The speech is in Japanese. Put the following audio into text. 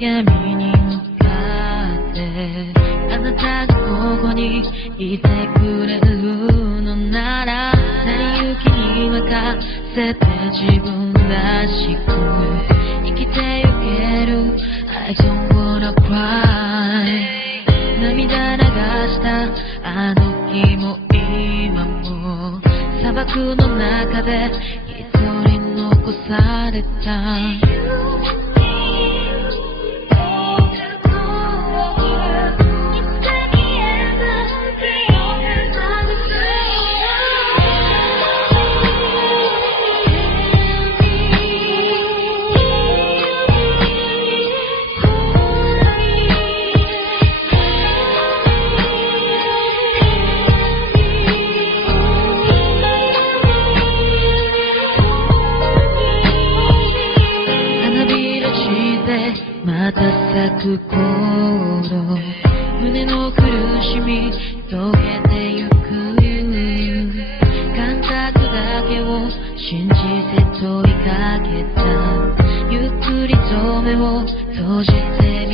闇に向かってあなたがここにいてくれるのなら成り行きに任せて自分らしく生きてゆける I don't wanna cry 涙流したあの日も今も砂漠の中で一人残されたまた咲く頃胸の苦しみ溶けてゆく感覚だけを信じて問いかけたゆっくりと目を閉じて